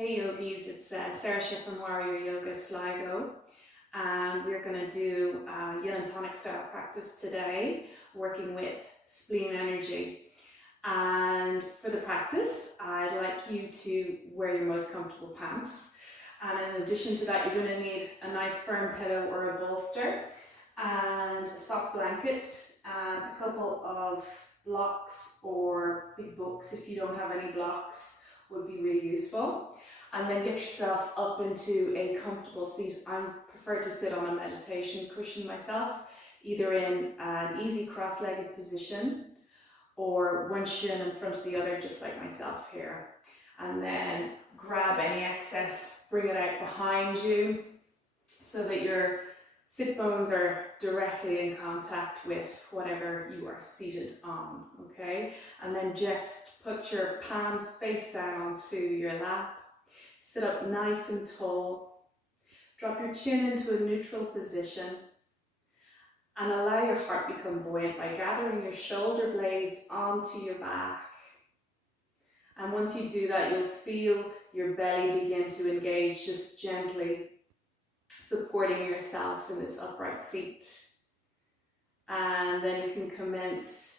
Hey yogis, it's Sarah from Warrior Yoga Sligo, and we're going to do a Yin Tonic style practice today, working with spleen energy. And for the practice, I'd like you to wear your most comfortable pants. And in addition to that, you're going to need a nice firm pillow or a bolster, and a soft blanket, and a couple of blocks or big books if you don't have any blocks would be really useful. And then get yourself up into a comfortable seat. I prefer to sit on a meditation cushion myself, either in an easy cross-legged position or one shin in front of the other, just like myself here. And then grab any excess, bring it out behind you so that your sit bones are directly in contact with whatever you are seated on, okay? And then just put your palms face down onto your lap. Sit up nice and tall. Drop your chin into a neutral position and allow your heart become buoyant by gathering your shoulder blades onto your back. And once you do that, you'll feel your belly begin to engage, just gently supporting yourself in this upright seat. And then you can commence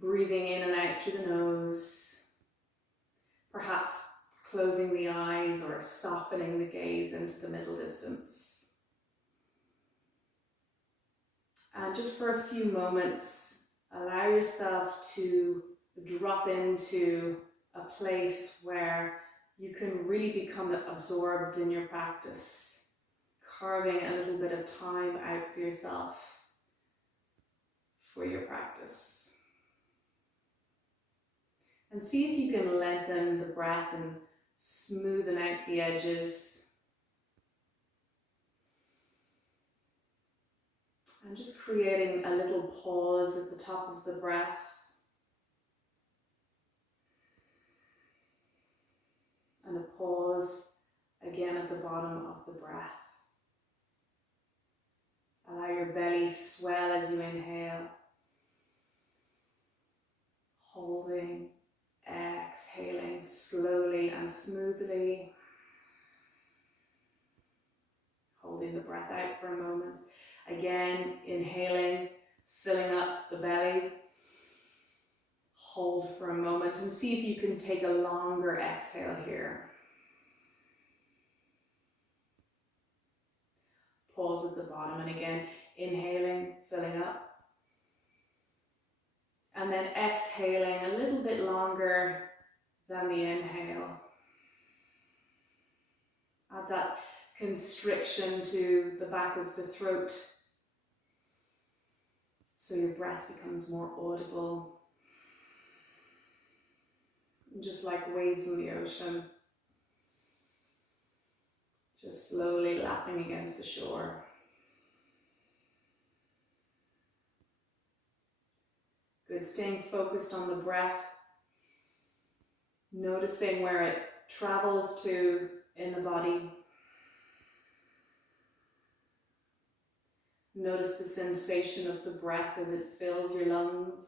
breathing in and out through the nose, perhaps closing the eyes or softening the gaze into the middle distance. And just for a few moments, allow yourself to drop into a place where you can really become absorbed in your practice, carving a little bit of time out for yourself for your practice. And see if you can lengthen the breath and smoothen out the edges. And just creating a little pause at the top of the breath. And a pause again at the bottom of the breath. Allow your belly swell as you inhale. Holding, exhaling slowly and smoothly. Holding the breath out for a moment. Again, inhaling, filling up the belly. Hold for a moment and see if you can take a longer exhale here. Pause at the bottom and again, inhaling, filling up. And then exhaling a little bit longer than the inhale. Add that constriction to the back of the throat so your breath becomes more audible. Just like waves in the ocean, just slowly lapping against the shore. Good, staying focused on the breath, noticing where it travels to in the body. Notice the sensation of the breath as it fills your lungs.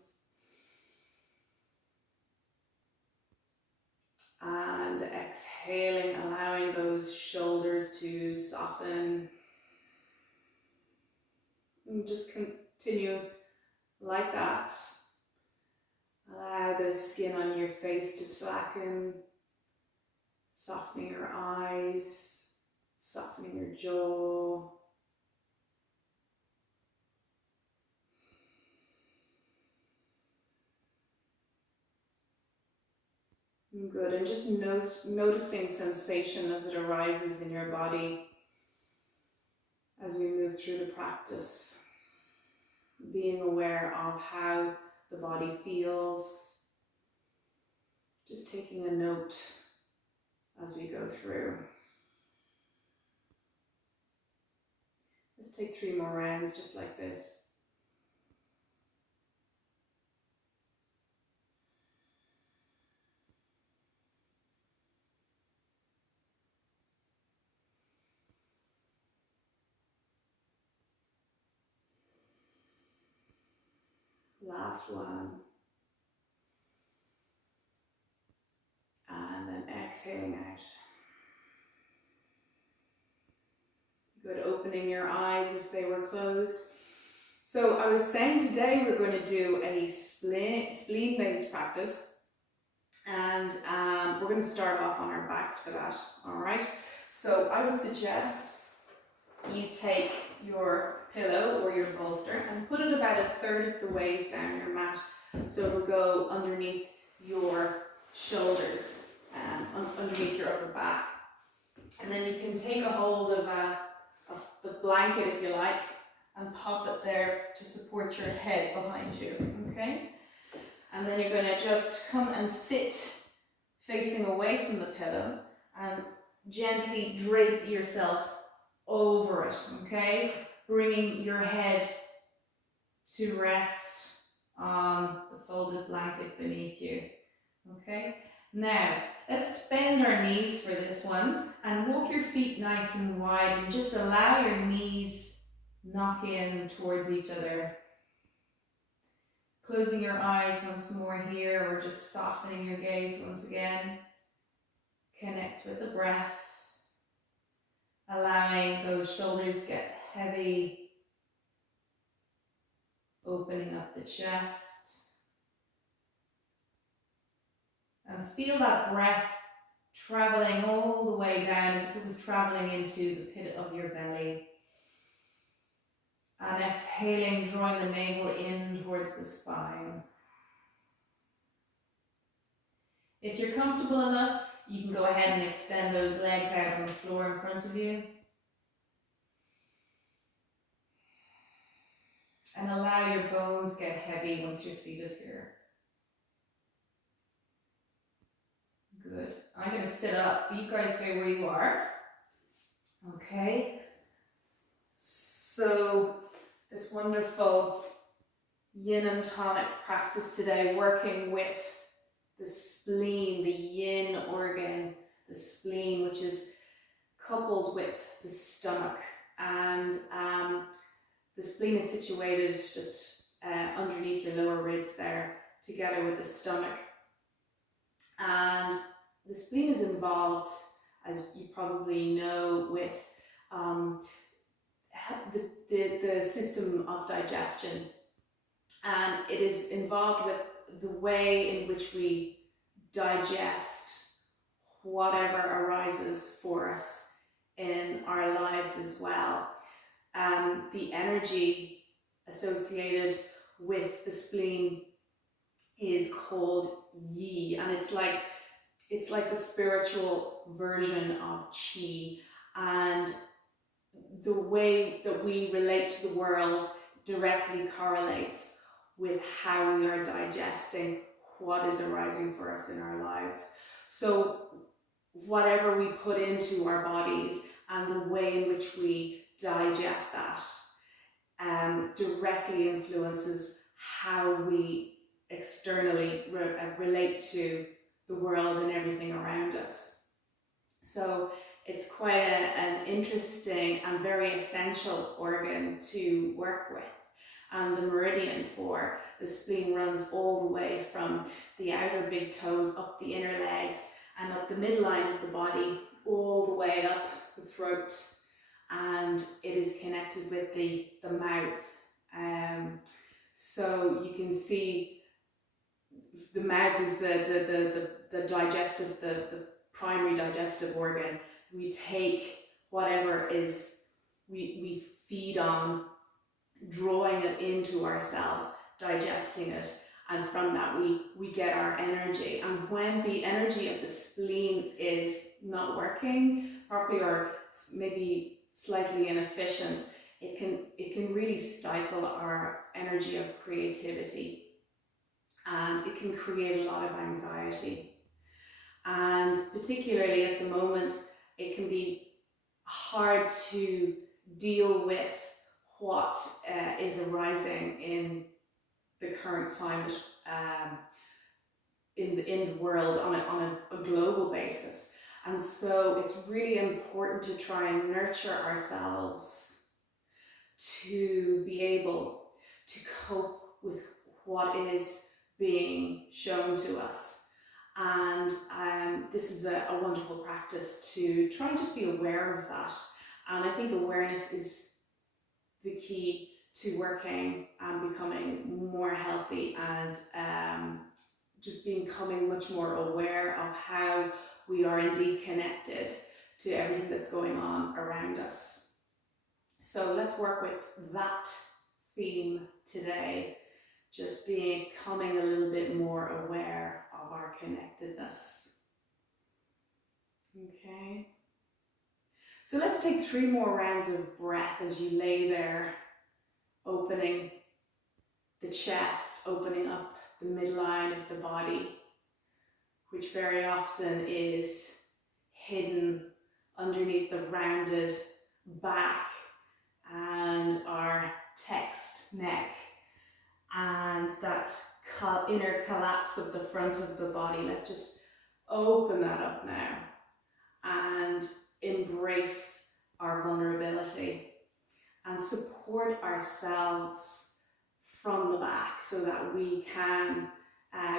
And exhaling, allowing those shoulders to soften. And just continue like that. Allow the skin on your face to slacken, softening your eyes, softening your jaw. Good, and just noticing sensation as it arises in your body as we move through the practice. Being aware of how the body feels. Just taking a note as we go through. Let's take 3 more rounds just like this. Last one. And then exhaling out. Good, opening your eyes if they were closed. So I was saying today we're going to do a spleen-based practice, and we're going to start off on our backs for that, all right? So I would suggest you take your pillow or your bolster and put it about 1/3 of the ways down your mat, so it will go underneath your shoulders, underneath your upper back. And then you can take a hold of the blanket, if you like, and pop it there to support your head behind you, okay? And then you're going to just come and sit facing away from the pillow and gently drape yourself over it, okay? Bringing your head to rest on the folded blanket beneath you, okay? Now, let's bend our knees for this one and walk your feet nice and wide and just allow your knees knock in towards each other. Closing your eyes once more here, or just softening your gaze once again. Connect with the breath, allowing those shoulders get heavy, opening up the chest. And feel that breath traveling all the way down as if it was traveling into the pit of your belly. And exhaling, drawing the navel in towards the spine. If you're comfortable enough, you can go ahead and extend those legs out on the floor in front of you. And allow your bones get heavy once you're seated here. Good. I'm going to sit up. You guys stay where you are. Okay. So, this wonderful Yin and Tonic practice today, working with the spleen, the yin organ, the spleen, which is coupled with the stomach. And the spleen is situated just underneath your lower ribs there, together with the stomach. And the spleen is involved, as you probably know, with the system of digestion. And it is involved with the way in which we digest whatever arises for us in our lives as well. The energy associated with the spleen is called Yi, and it's like the spiritual version of Qi, and the way that we relate to the world directly correlates with how we are digesting what is arising for us in our lives. So whatever we put into our bodies and the way in which we digest that directly influences how we externally relate to the world and everything around us. So it's quite an interesting and very essential organ to work with. And the meridian for the spleen runs all the way from the outer big toes up the inner legs and up the midline of the body, all the way up the throat, and it is connected with the mouth. So you can see the mouth is the digestive, the primary digestive organ. We take whatever is we feed on, drawing it into ourselves, digesting it, and from that we get our energy. And when the energy of the spleen is not working properly, or maybe slightly inefficient, it can really stifle our energy of creativity, and it can create a lot of anxiety. And particularly at the moment, it can be hard to deal with what is arising in the current climate in the world on a global basis. And so it's really important to try and nurture ourselves to be able to cope with what is being shown to us. And this is a wonderful practice to try and just be aware of that. And I think awareness is the key to working and becoming more healthy, and just becoming much more aware of how we are indeed connected to everything that's going on around us. So let's work with that theme today, just becoming a little bit more aware of our connectedness. Okay. So let's take 3 more rounds of breath as you lay there, opening the chest, opening up the midline of the body, which very often is hidden underneath the rounded back and our text neck, and that inner collapse of the front of the body. Let's just open that up now and embrace our vulnerability and support ourselves from the back so that we can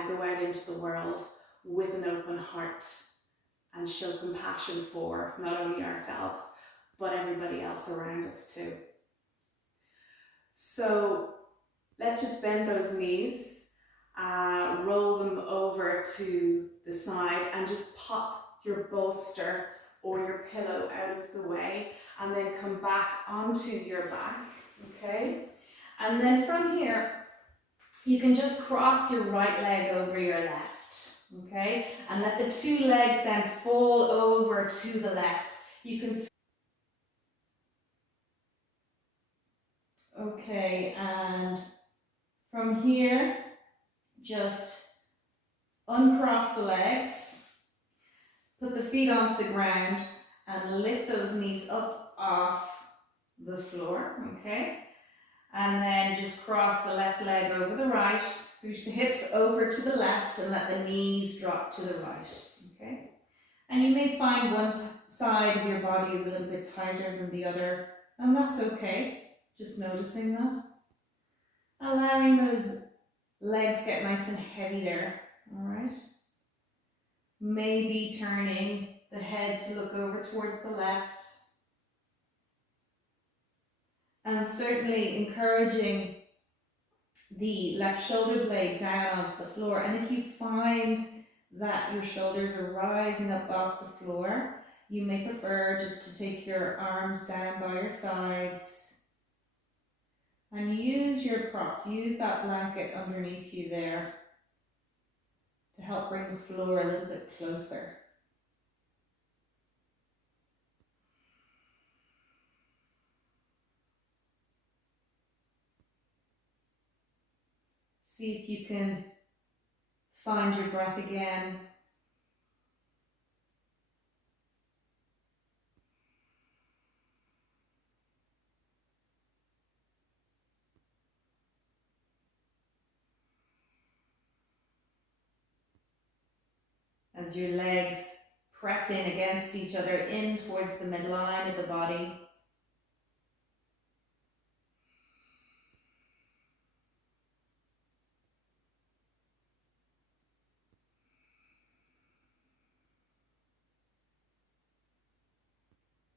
go out into the world with an open heart and show compassion for not only ourselves but everybody else around us too. So let's just bend those knees, roll them over to the side, and just pop your bolster or your pillow out of the way, and then come back onto your back, okay? And then from here, you can just cross your right leg over your left, okay? And let the 2 legs then fall over to the left. You can... Okay, and from here, just uncross the legs, put the feet onto the ground, and lift those knees up off the floor, okay? And then just cross the left leg over the right, push the hips over to the left, and let the knees drop to the right, okay? And you may find one side of your body is a little bit tighter than the other, and that's okay. Just noticing that. Allowing those legs get nice and heavy there, all right? Maybe turning the head to look over towards the left. And certainly encouraging the left shoulder blade down onto the floor. And if you find that your shoulders are rising up off the floor, you may prefer just to take your arms down by your sides and use your props, use that blanket underneath you there to help bring the floor a little bit closer. See if you can find your breath again. As your legs press in against each other, in towards the midline of the body.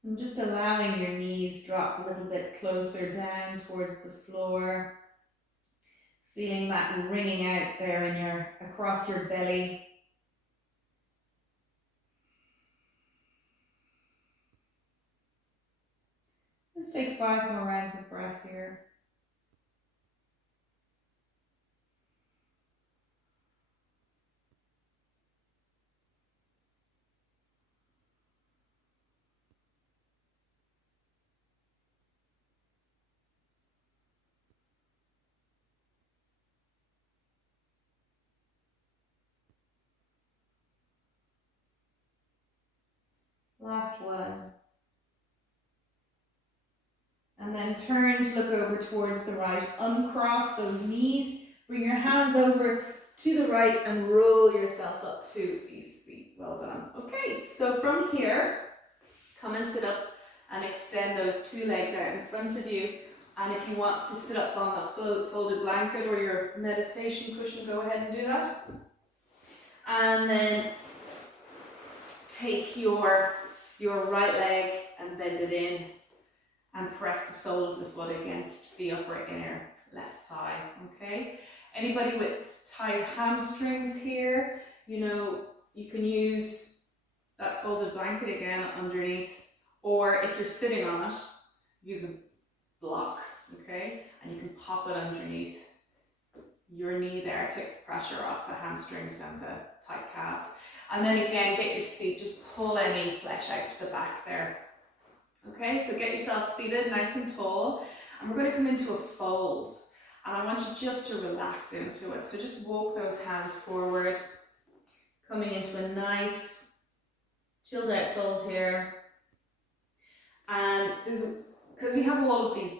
And just allowing your knees drop a little bit closer down towards the floor. Feeling that ringing out there in across your belly. Let's take 5 more rounds of breath here. Last one. And then turn to look over towards the right. Uncross those knees. Bring your hands over to the right and roll yourself up to these feet. Well done. Okay, so from here, come and sit up and extend those 2 legs out in front of you. And if you want to sit up on a folded blanket or your meditation cushion, go ahead and do that. And then take your right leg and bend it in and press the sole of the foot against the upper inner left thigh, okay? Anybody with tight hamstrings here, you know, you can use that folded blanket again underneath, or if you're sitting on it, use a block, okay? And you can pop it underneath your knee there, takes the pressure off the hamstrings and the tight calves. And then again, get your seat, just pull any flesh out to the back there. Okay, so get yourself seated nice and tall, and we're going to come into a fold, and I want you just to relax into it. So just walk those hands forward, coming into a nice chilled out fold here. And because we have all of these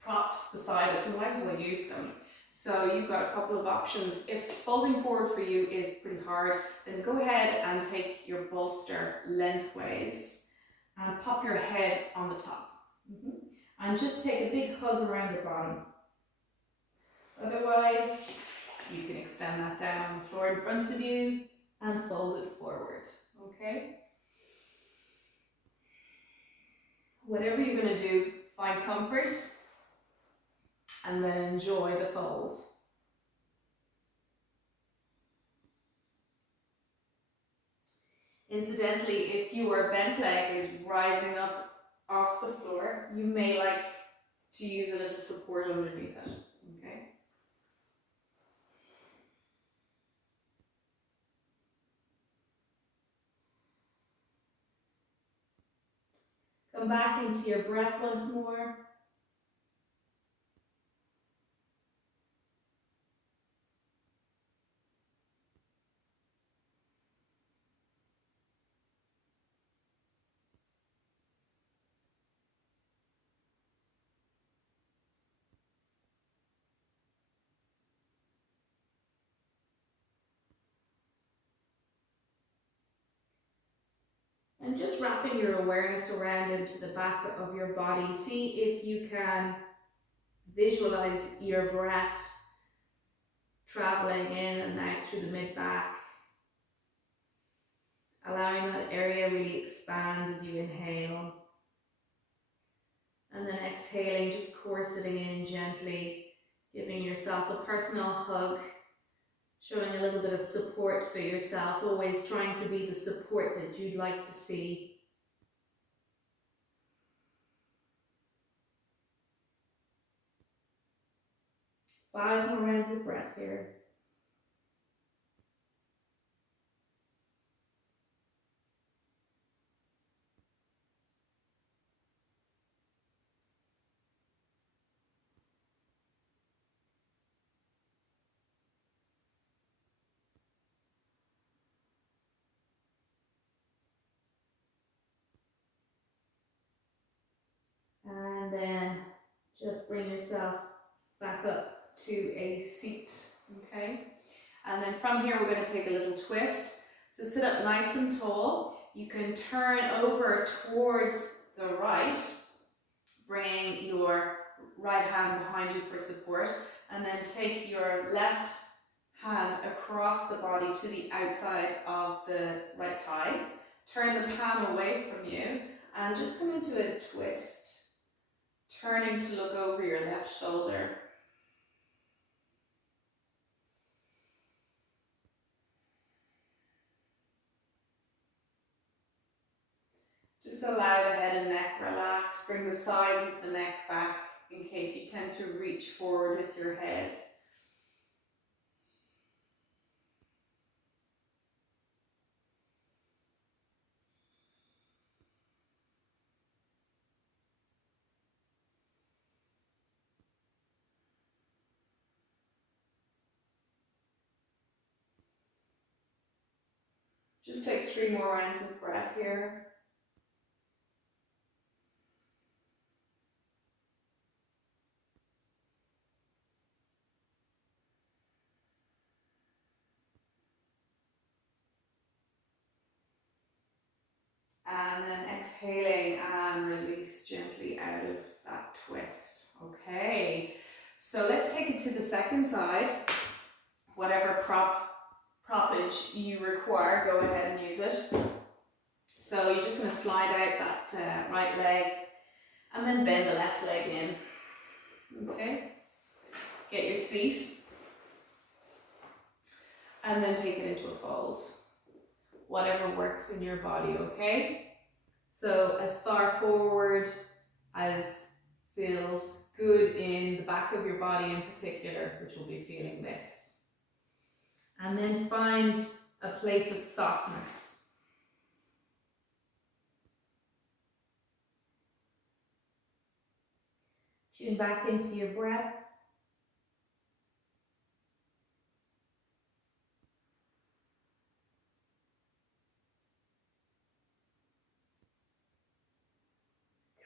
props beside us, we might as well use them. So you've got a couple of options. If folding forward for you is pretty hard, then go ahead and take your bolster lengthways and pop your head on the top. And just take a big hug around the bottom. Otherwise, you can extend that down on the floor in front of you and fold it forward, okay? Whatever you're going to do, find comfort and then enjoy the fold. Incidentally, if your bent leg is rising up off the floor, you may like to use a little support underneath it, okay? Come back into your breath once more. And just wrapping your awareness around into the back of your body. See if you can visualize your breath traveling in and out through the mid-back, allowing that area really expand as you inhale. And then exhaling, just core sitting in gently, giving yourself a personal hug, showing a little bit of support for yourself, always trying to be the support that you'd like to see. Five more rounds of breath here. And then just bring yourself back up to a seat, okay? And then from here, we're going to take a little twist. So sit up nice and tall. You can turn over towards the right, bringing your right hand behind you for support, and then take your left hand across the body to the outside of the right thigh. Turn the palm away from you and just come into a twist, turning to look over your left shoulder. Just allow the head and neck relax. Bring the sides of the neck back in case you tend to reach forward with your head. Just take 3 more rounds of breath here. And then exhaling and release gently out of that twist. Okay, so let's take it to the second side. Whatever prop proppage you require, go ahead and use it. So you're just going to slide out that right leg and then bend the left leg in. Okay, get your seat and then take it into a fold. Whatever works in your body, okay? So as far forward as feels good in the back of your body in particular, which will be feeling this. And then find a place of softness. Tune back into your breath.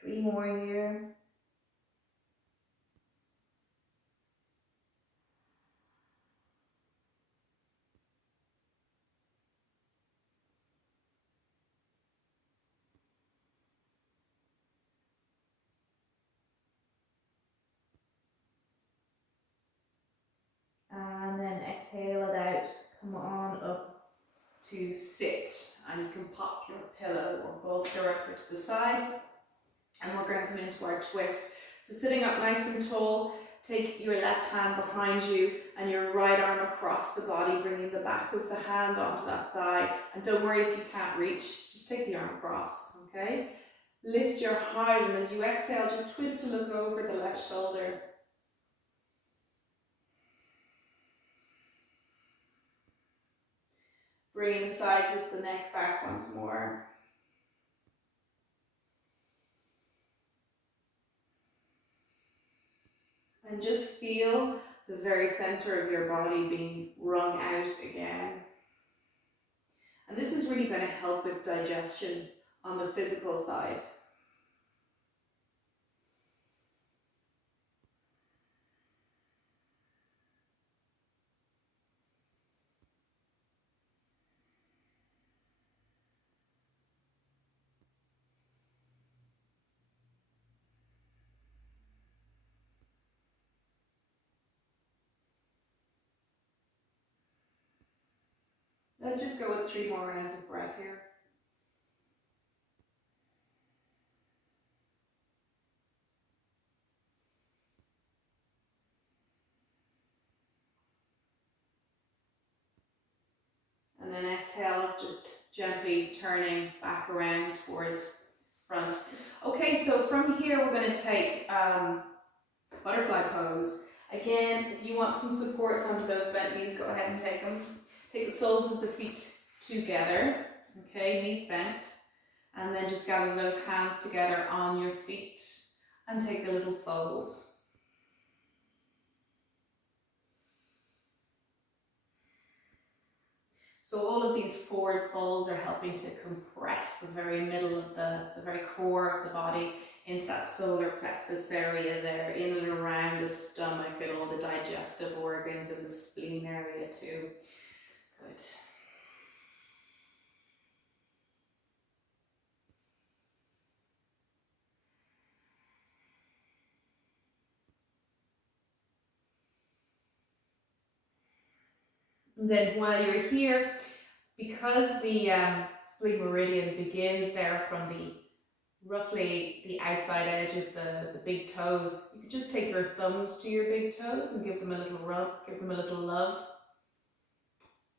Three more here. And then exhale it out. Come on up to sit. And you can pop your pillow or bolster up to the side. And we're going to come into our twist. So sitting up nice and tall, take your left hand behind you and your right arm across the body, bringing the back of the hand onto that thigh. And don't worry if you can't reach, just take the arm across, okay? Lift your heart, and as you exhale, just twist to look over the left shoulder. Bringing the sides of the neck back once more. And just feel the very center of your body being wrung out again. And this is really going to help with digestion on the physical side. Let's just go with 3 more rounds of breath here. And then exhale, just gently turning back around towards front. Okay, so from here we're going to take butterfly pose. Again, if you want some supports onto those bent knees, go ahead and take them. Take the soles of the feet together, okay, knees bent. And then just gather those hands together on your feet and take a little fold. So all of these forward folds are helping to compress the very middle of the very core of the body into that solar plexus area there, in and around the stomach and all the digestive organs and the spleen area too. Good. And then while you're here, because the spleen meridian begins there from roughly the outside edge of the big toes, you could just take your thumbs to your big toes and give them a little rub, give them a little love.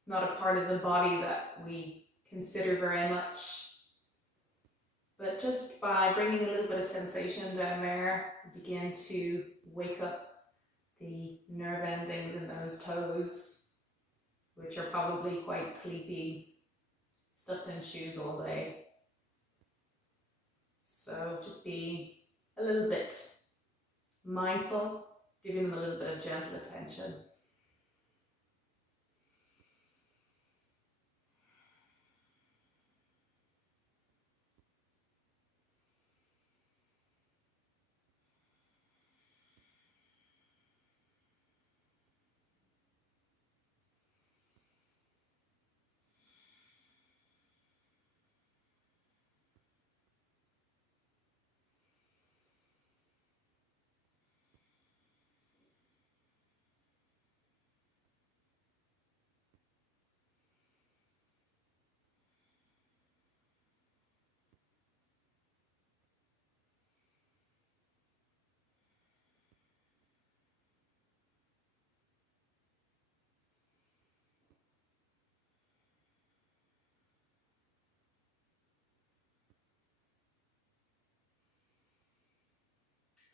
Not a part of the body that we consider very much, but just by bringing a little bit of sensation down there, begin to wake up the nerve endings in those toes, which are probably quite sleepy, stuffed in shoes all day. So just be a little bit mindful, giving them a little bit of gentle attention.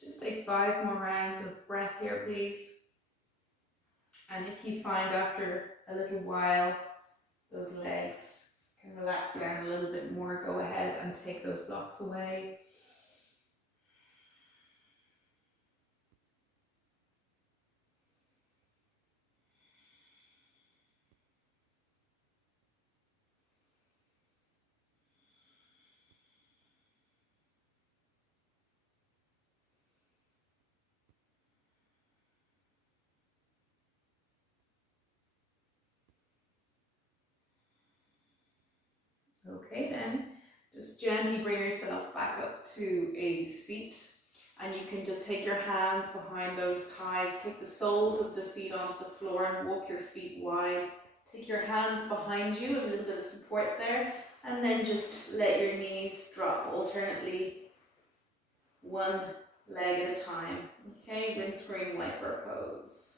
Just take 5 more rounds of breath here, please. And if you find after a little while those legs can relax down a little bit more, go ahead and take those blocks away. Okay, then just gently bring yourself back up to a seat, and you can just take your hands behind those thighs, take the soles of the feet onto the floor and walk your feet wide. Take your hands behind you, a little bit of support there, and then just let your knees drop alternately, one leg at a time. Okay, windscreen wiper pose.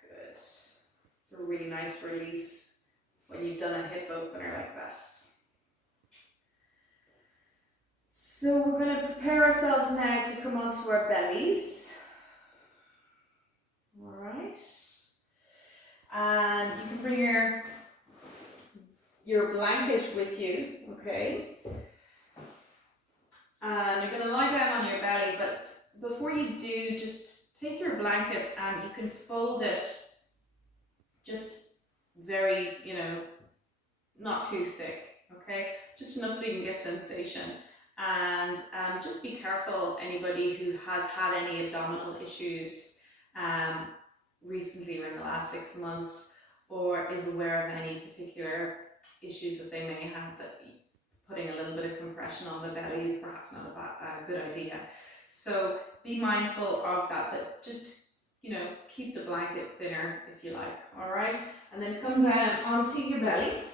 Good. It's a really nice release when you've done a hip opener like that. So we're going to prepare ourselves now to come onto our bellies. All right. And you can bring your blanket with you, okay? And you're going to lie down on your belly, but before you do, just take your blanket and you can fold it just very, not too thick, okay? Just enough so you can get sensation. And just be careful, anybody who has had any abdominal issues recently or in the last 6 months, or is aware of any particular issues that they may have, that putting a little bit of compression on the belly is perhaps not a good idea. So be mindful of that, but just, keep the blanket thinner if you like, all right? And then come down onto your belly.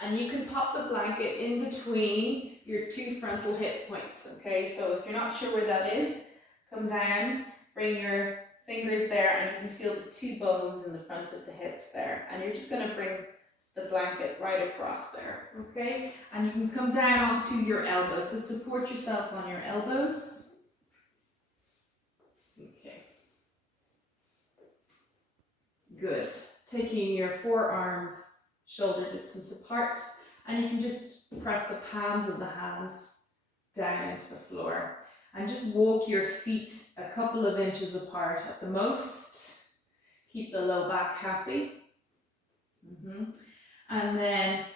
And you can pop the blanket in between your 2 frontal hip points, okay? So if you're not sure where that is, come down, bring your fingers there, and you can feel the 2 bones in the front of the hips there. And you're just going to bring the blanket right across there, okay? And you can come down onto your elbows. So support yourself on your elbows. Okay. Good. Taking your forearms shoulder distance apart, and you can just press the palms of the hands down into the floor and just walk your feet a couple of inches apart at the most. Keep the low back happy. And then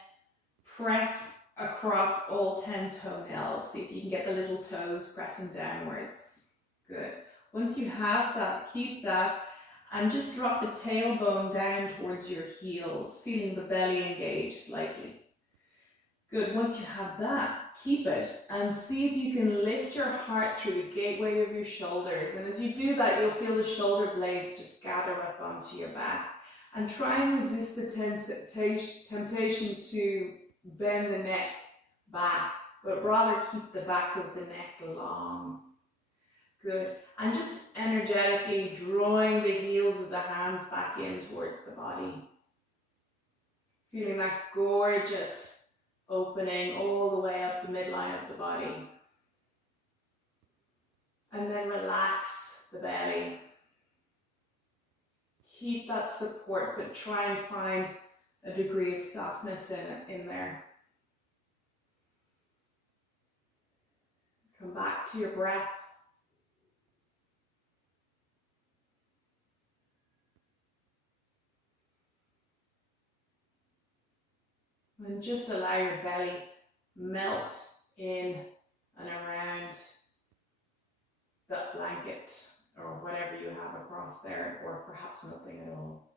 press across all 10 toenails. See if you can get the little toes pressing downwards. Good. Once you have that, keep that. And just drop the tailbone down towards your heels, feeling the belly engage slightly. Good, once you have that, keep it and see if you can lift your heart through the gateway of your shoulders. And as you do that, you'll feel the shoulder blades just gather up onto your back. And try and resist the temptation to bend the neck back, but rather keep the back of the neck long. Good. And just energetically drawing the heels of the hands back in towards the body. Feeling that gorgeous opening all the way up the midline of the body. And then relax the belly. Keep that support, but try and find a degree of softness in there. Come back to your breath. And just allow your belly melt in and around that blanket or whatever you have across there, or perhaps nothing at all.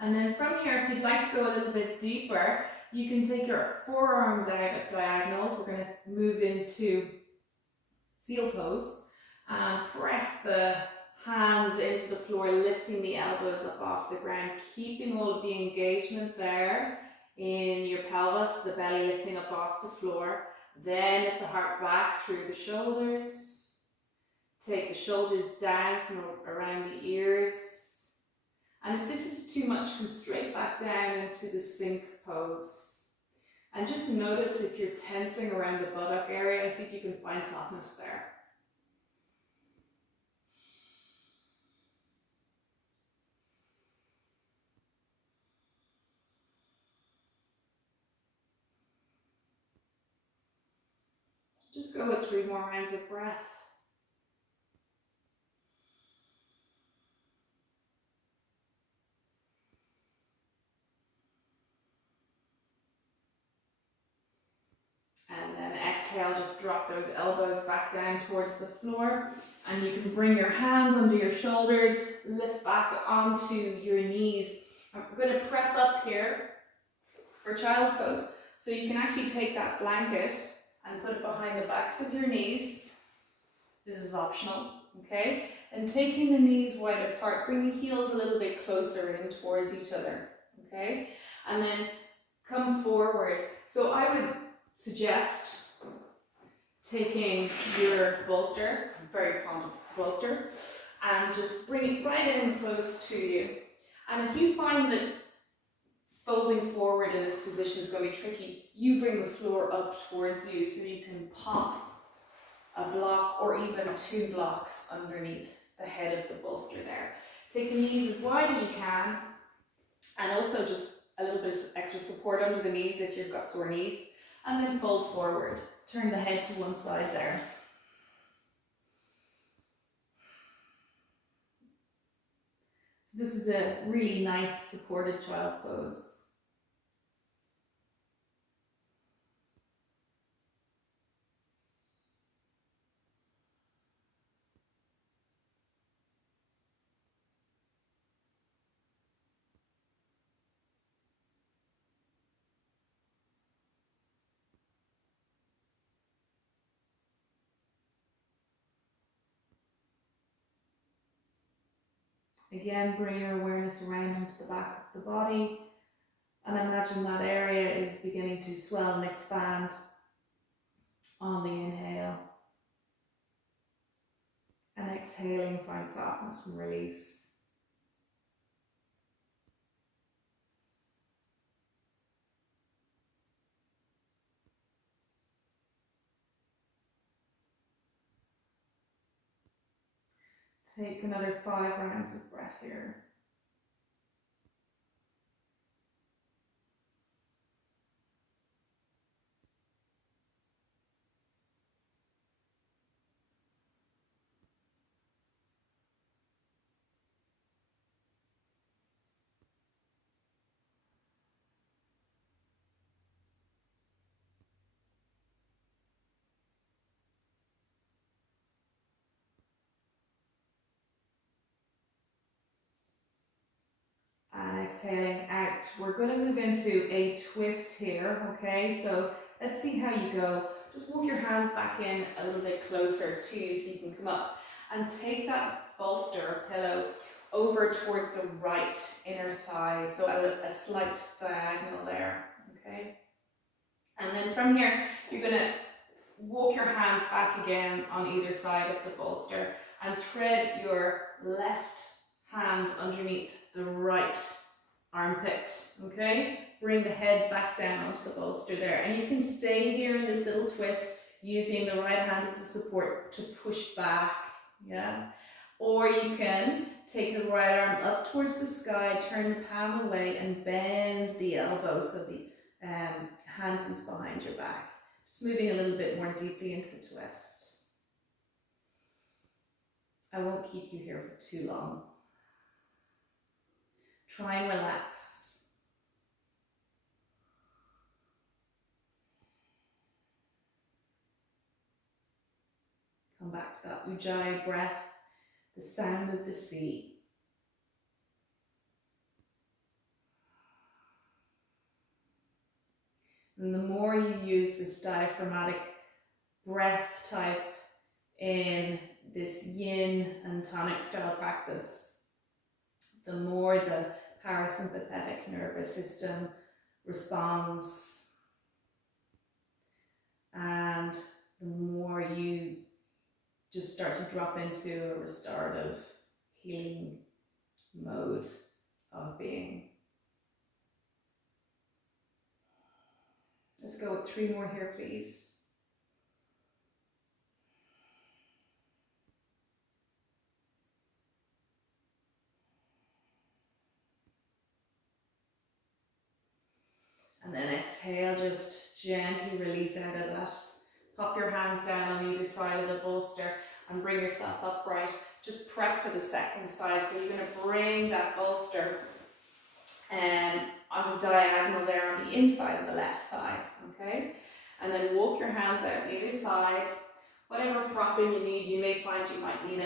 And then from here, if you'd like to go a little bit deeper, you can take your forearms out at diagonals. We're going to move into seal pose. And press the hands into the floor, lifting the elbows up off the ground, keeping all of the engagement there in your pelvis, the belly lifting up off the floor. Then lift the heart back through the shoulders. Take the shoulders down from around the ears. And if this is too much, come straight back down into the Sphinx pose. And just notice if you're tensing around the buttock area and see if you can find softness there. Just go with 3 more rounds of breath. And then exhale, just drop those elbows back down towards the floor. And you can bring your hands under your shoulders, lift back onto your knees. I'm going to prep up here for child's pose. So you can actually take that blanket and put it behind the backs of your knees. This is optional, okay? And taking the knees wide apart, bring the heels a little bit closer in towards each other, okay? And then come forward. So I would suggest taking your bolster, I'm very fond of bolster, and just bring it right in close to you. And if you find that folding forward in this position is going to be tricky, you bring the floor up towards you so you can pop a block or even 2 blocks underneath the head of the bolster there. Take the knees as wide as you can, and also just a little bit of extra support under the knees if you've got sore knees, and then fold forward. Turn the head to one side there. So this is a really nice supported child's pose. Again, bring your awareness around into the back of the body, and imagine that area is beginning to swell and expand on the inhale. And exhaling, find softness and release. Take another 5 rounds of breath here. And exhaling out. We're going to move into a twist here, okay? So let's see how you go. Just walk your hands back in a little bit closer to you so you can come up. And take that bolster or pillow over towards the right inner thigh. So a slight diagonal there, okay? And then from here, you're going to walk your hands back again on either side of the bolster and thread your left hand underneath the right armpit, okay? Bring the head back down onto the bolster there, and you can stay here in this little twist using the right hand as a support to push back, yeah? Or you can take the right arm up towards the sky, turn the palm away and bend the elbow so the hand comes behind your back. Just moving a little bit more deeply into the twist. I won't keep you here for too long. Try and relax. Come back to that Ujjayi breath, the sound of the sea. And the more you use this diaphragmatic breath type in this Yin and Tonic style practice, the more the parasympathetic nervous system responds, and the more you just start to drop into a restorative healing mode. of being. Let's go with 3 more here, please. And then exhale, just gently release out of that. Pop your hands down on either side of the bolster and bring yourself upright. Just prep for the second side. So you're going to bring that bolster on a diagonal there on the inside of the left thigh, okay? And then walk your hands out either side. Whatever propping you need, you may find you might need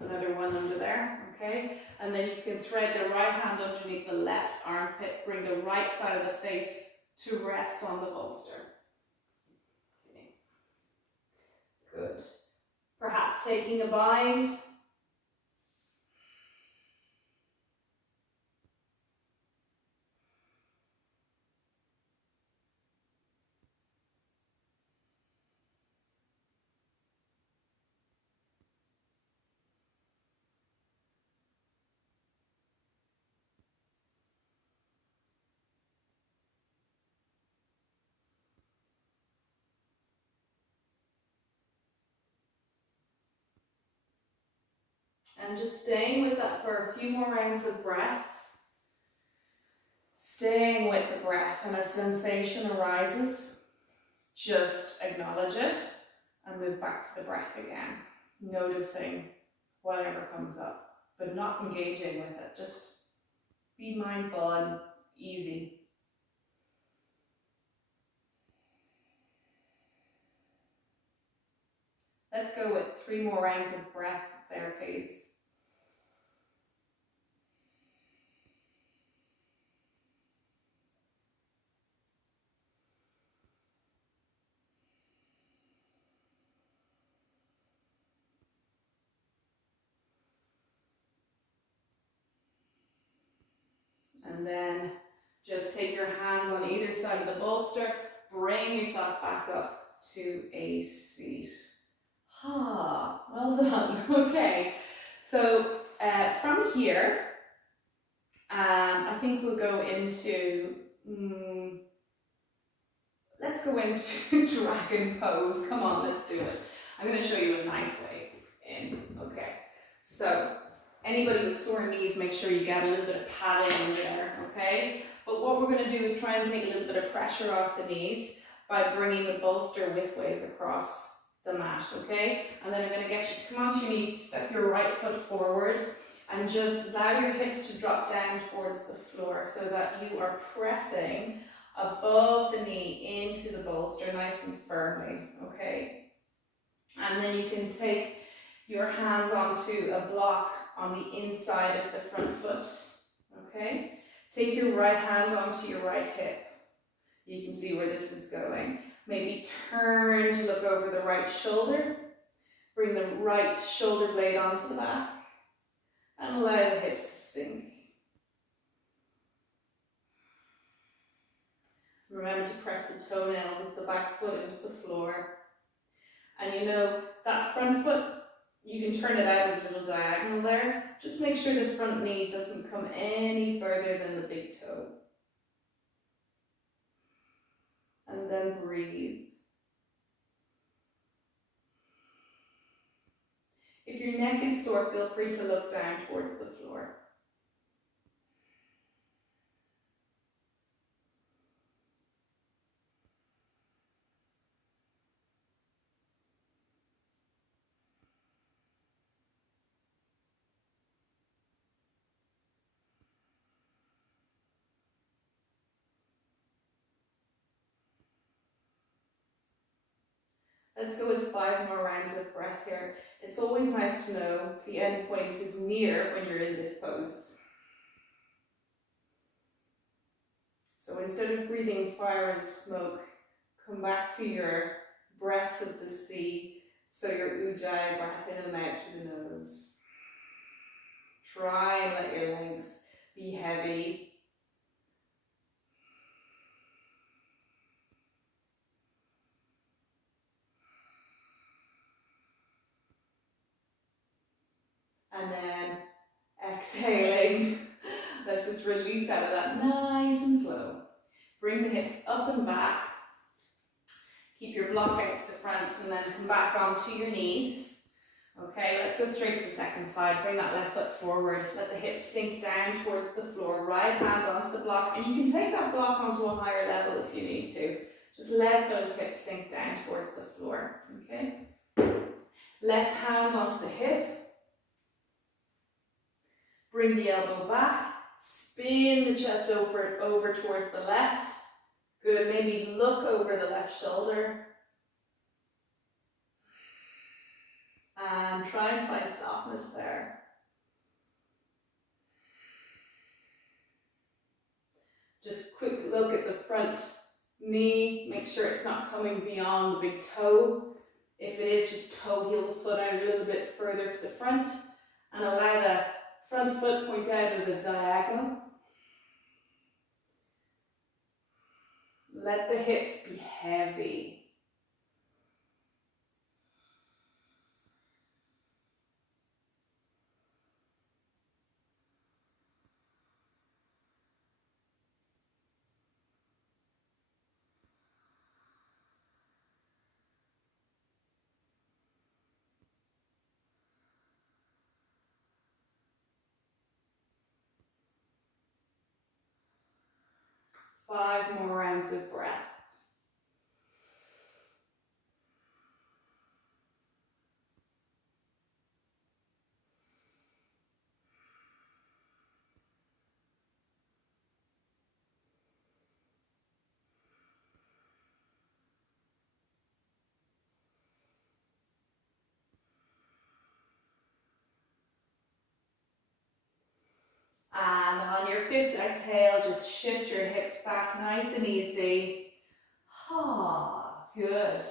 another one under there, okay? And then you can thread the right hand underneath the left armpit, bring the right side of the face to rest on the bolster. Okay. Good. Perhaps taking a bind. And just staying with that for a few more rounds of breath. Staying with the breath, and as sensation arises, just acknowledge it and move back to the breath again. Noticing whatever comes up, but not engaging with it. Just be mindful and easy. Let's go with 3 more rounds of breath there, please. And then just take your hands on either side of the bolster, bring yourself back up to a seat. Ah, well done. Okay, so from here, I think we'll go into, let's go into dragon pose. Come on, let's do it. I'm going to show you a nice way in. Okay, so anybody with sore knees, make sure you get a little bit of padding in there, okay? But what we're going to do is try and take a little bit of pressure off the knees by bringing the bolster widthways across the mat, okay? And then I'm going to get you to come onto your knees, step your right foot forward, and just allow your hips to drop down towards the floor so that you are pressing above the knee into the bolster nice and firmly, okay? And then you can take your hands onto a block on the inside of the front foot, okay? Take your right hand onto your right hip. You can see where this is going. Maybe turn to look over the right shoulder. Bring the right shoulder blade onto the back and allow the hips to sink. Remember to press the toenails of the back foot into the floor. And you know, that front foot, you can turn it out a little diagonal there. Just make sure the front knee doesn't come any further than the big toe. And then breathe. If your neck is sore, feel free to look down towards the floor. Let's go with 5 more rounds of breath here. It's always nice to know the end point is near when you're in this pose. So instead of breathing fire and smoke, come back to your breath of the sea. So your ujjayi, breath in and out through the nose. Try and let your legs be heavy. And then exhaling Let's just release out of that nice and slow. Bring the hips up and back. Keep your block out to the front and then come back onto your knees. Okay, let's go straight to the second side. Bring that left foot forward. Let the hips sink down towards the floor. Right hand onto the block, and you can take that block onto a higher level if you need to. Just let those hips sink down towards the floor. Okay. Left hand onto the hip. Bring the elbow back. Spin the chest over towards the left. Good. Maybe look over the left shoulder. And try and find softness there. Just quick look at the front knee. Make sure it's not coming beyond the big toe. If it is, just toe heel the foot out a little bit further to the front. And allow the front foot point out at a diagonal. Let the hips be heavy. Five more rounds of breath. And on your fifth exhale, just shift your hips back nice and easy. Good.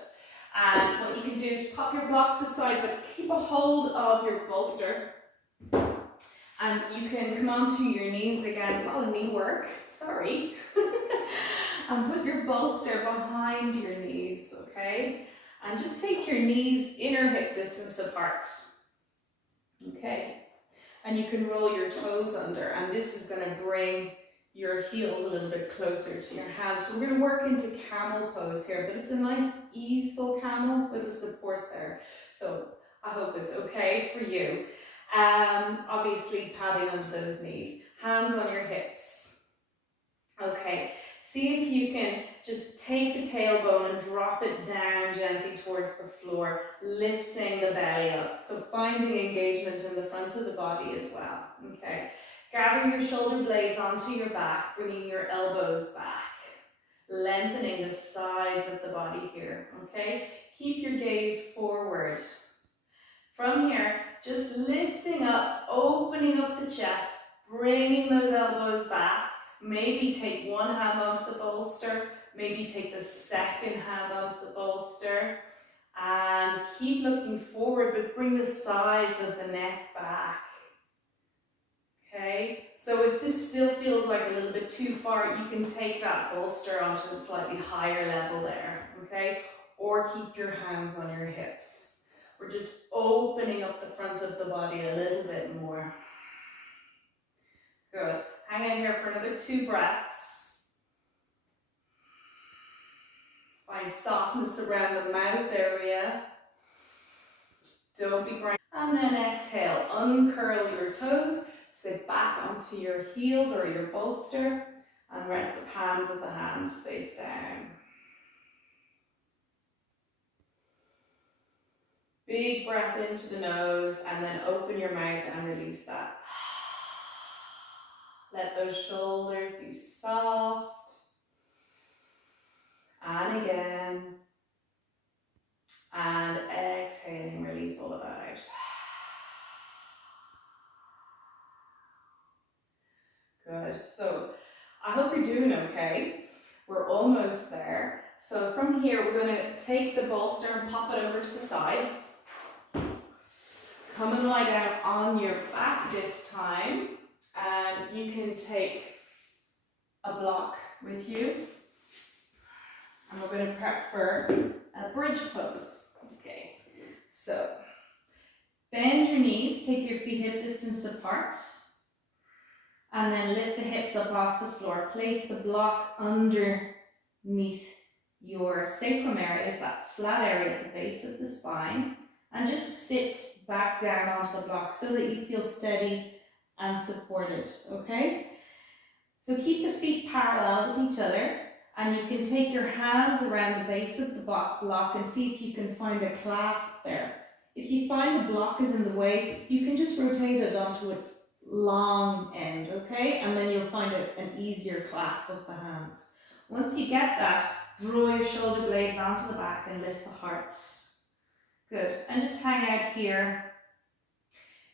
And what you can do is pop your block to the side, but keep a hold of your bolster. And you can come onto your knees again. A lot of knee work, sorry. And put your bolster behind your knees, okay? And just take your knees inner hip distance apart. Okay. And you can roll your toes under, and this is going to bring your heels a little bit closer to your hands. So we're going to work into camel pose here, but it's a nice easeful camel with a support there. So I hope it's okay for you. Obviously padding under those knees, hands on your hips. Okay, see if you can just take the tailbone and drop it down gently towards the floor, lifting the belly up. So finding engagement in the front of the body as well. Okay, gather your shoulder blades onto your back, bringing your elbows back, lengthening the sides of the body here. Okay, keep your gaze forward. From here, just lifting up, opening up the chest, bringing those elbows back. Maybe take one hand onto the bolster, maybe take the second hand onto the bolster, and keep looking forward, but bring the sides of the neck back. Okay, so if this still feels like a little bit too far, you can take that bolster onto a slightly higher level there, okay? Or keep your hands on your hips. We're just opening up the front of the body a little bit more. Good. Hang in here for another 2 breaths. Find softness around the mouth area. Don't be grinding. And then exhale, uncurl your toes. Sit back onto your heels or your bolster and rest the palms of the hands face down. Big breath in through the nose and then open your mouth and release that. Let those shoulders be soft. And again. And exhaling, release all of that out. Good. So I hope you're doing okay. We're almost there. So from here, we're going to take the bolster and pop it over to the side. Come and lie down on your back this time. And you can take a block with you. And we're going to prep for a bridge pose. Okay. So bend your knees, take your feet hip distance apart. And then lift the hips up off the floor. Place the block underneath your sacrum area, is that flat area at the base of the spine. And just sit back down onto the block so that you feel steady and supported, okay? So keep the feet parallel with each other, and you can take your hands around the base of the block and see if you can find a clasp there. If you find the block is in the way, you can just rotate it onto its long end, okay? And then you'll find an easier clasp of the hands. Once you get that, draw your shoulder blades onto the back and lift the heart. Good. And just hang out here.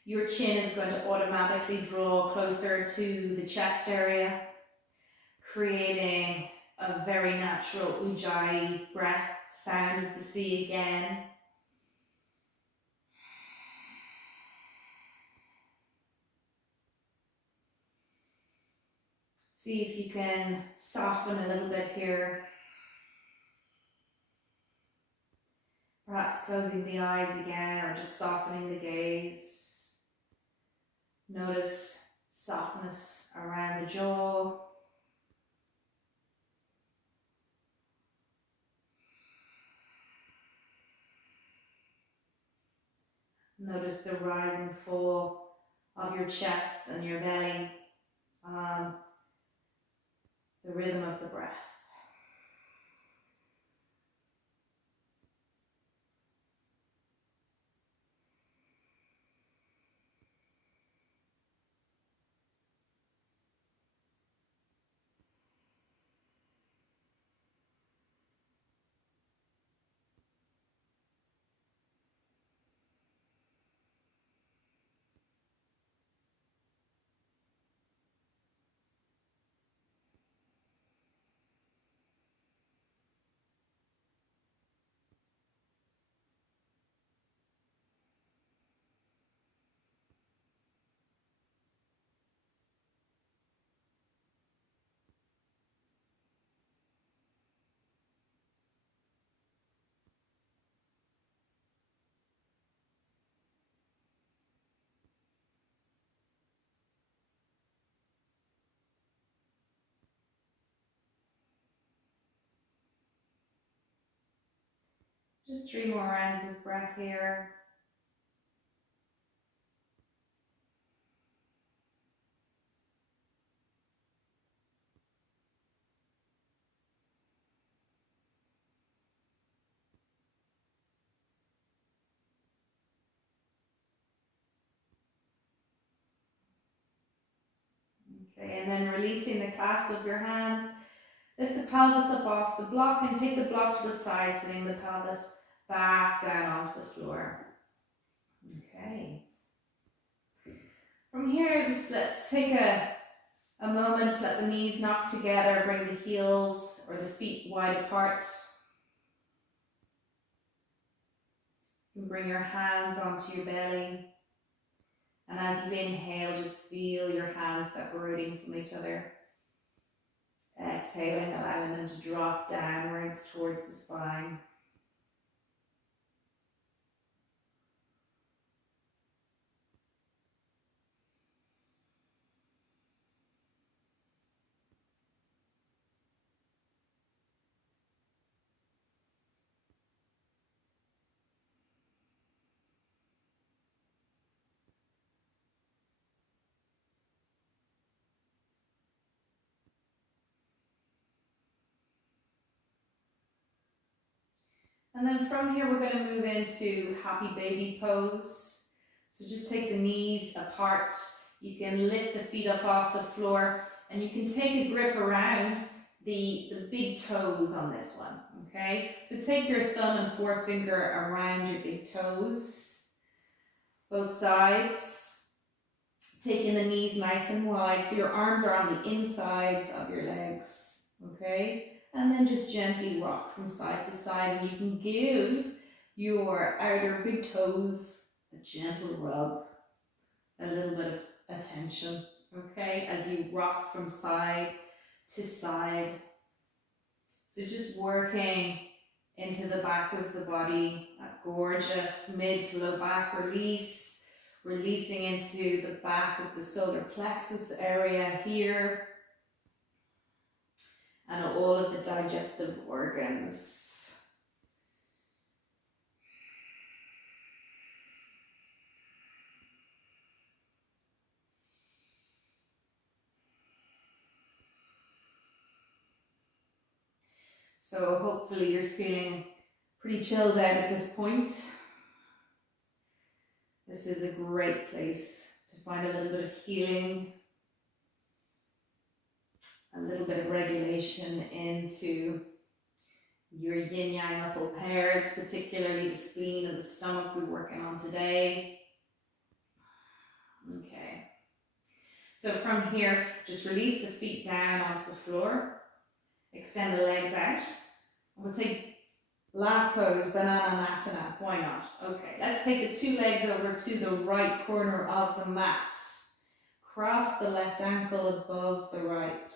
Your chin is going to automatically draw closer to the chest area, creating a very natural ujjayi breath, sound of the sea again. See if you can soften a little bit here. Perhaps closing the eyes again or just softening the gaze. Notice softness around the jaw. Notice the rise and fall of your chest and your belly. The rhythm of the breath. Just 3 more rounds of breath here. Okay, and then releasing the clasp of your hands. Lift the pelvis up off the block and take the block to the side, sending the pelvis back down onto the floor. Okay. From here, just let's take a moment, let the knees knock together, bring the heels or the feet wide apart. You can bring your hands onto your belly. And as you inhale, just feel your hands separating from each other. Exhaling, allowing them to drop downwards towards the spine. And then from here, we're going to move into happy baby pose. So just take the knees apart. You can lift the feet up off the floor and you can take a grip around the big toes on this one, okay? So take your thumb and forefinger around your big toes, both sides. Taking the knees nice and wide so your arms are on the insides of your legs, okay? And then just gently rock from side to side, and you can give your outer big toes a gentle rub, a little bit of attention, okay, as you rock from side to side. So just working into the back of the body, that gorgeous mid to low back release, releasing into the back of the solar plexus area here, and all of the digestive organs. So hopefully you're feeling pretty chilled out at this point. This is a great place to find a little bit of healing, a little bit of regulation into your yin-yang muscle pairs, particularly the spleen and the stomach we're working on today. Okay. So from here, just release the feet down onto the floor. Extend the legs out. We'll take last pose, Bananasana. Why not? Okay, let's take the two legs over to the right corner of the mat. Cross the left ankle above the right.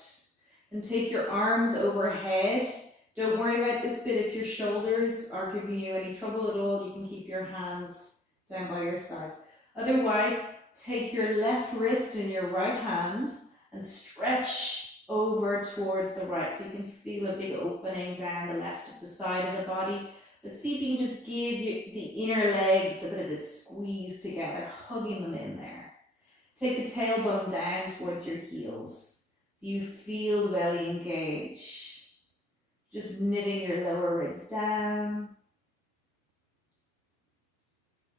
And take your arms overhead. Don't worry about this bit if your shoulders are giving you any trouble at all. You can keep your hands down by your sides. Otherwise, take your left wrist in your right hand and stretch over towards the right, so you can feel a big opening down the left of the side of the body. But see if you can just give the inner legs a bit of a squeeze together, hugging them in there. Take the tailbone down towards your heels, so you feel the belly engage. Just knitting your lower ribs down.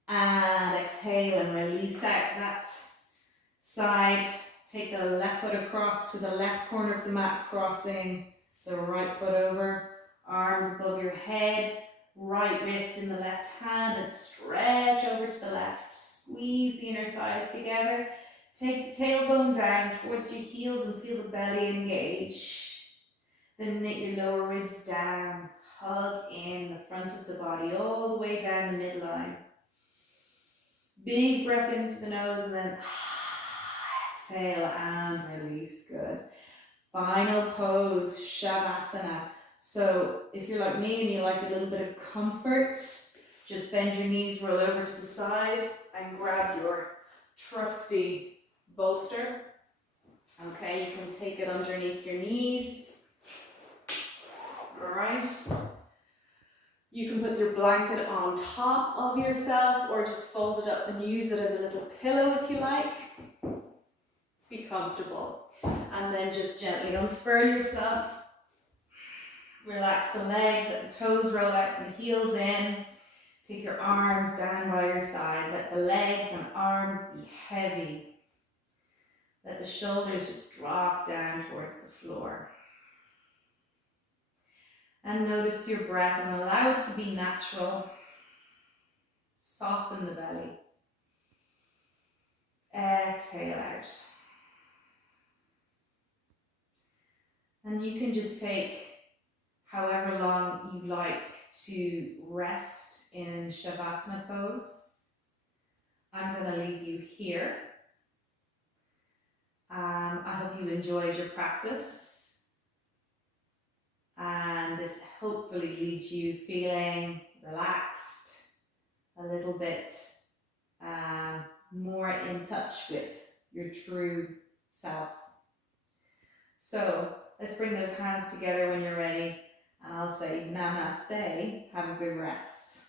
And exhale and release out that side. Take the left foot across to the left corner of the mat, crossing the right foot over. Arms above your head, right wrist in the left hand, and stretch over to the left. Squeeze the inner thighs together. Take the tailbone down towards your heels and feel the belly engage. Then knit your lower ribs down. Hug in the front of the body all the way down the midline. Big breath in through the nose and then exhale and release. Good. Final pose, Shavasana. So if you're like me and you like a little bit of comfort, just bend your knees, roll over to the side and grab your trusty bolster. Okay, you can take it underneath your knees. All right. You can put your blanket on top of yourself or just fold it up and use it as a little pillow if you like. Be comfortable. And then just gently unfurl yourself. Relax the legs, let the toes roll out and the heels in. Take your arms down by your sides. Let the legs and arms be heavy. Let the shoulders just drop down towards the floor. And notice your breath and allow it to be natural. Soften the belly. Exhale out. And you can just take however long you like to rest in Shavasana pose. I'm going to leave you here. I hope you enjoyed your practice. And this hopefully leaves you feeling relaxed, a little bit more in touch with your true self. So let's bring those hands together when you're ready. And I'll say namaste, have a good rest.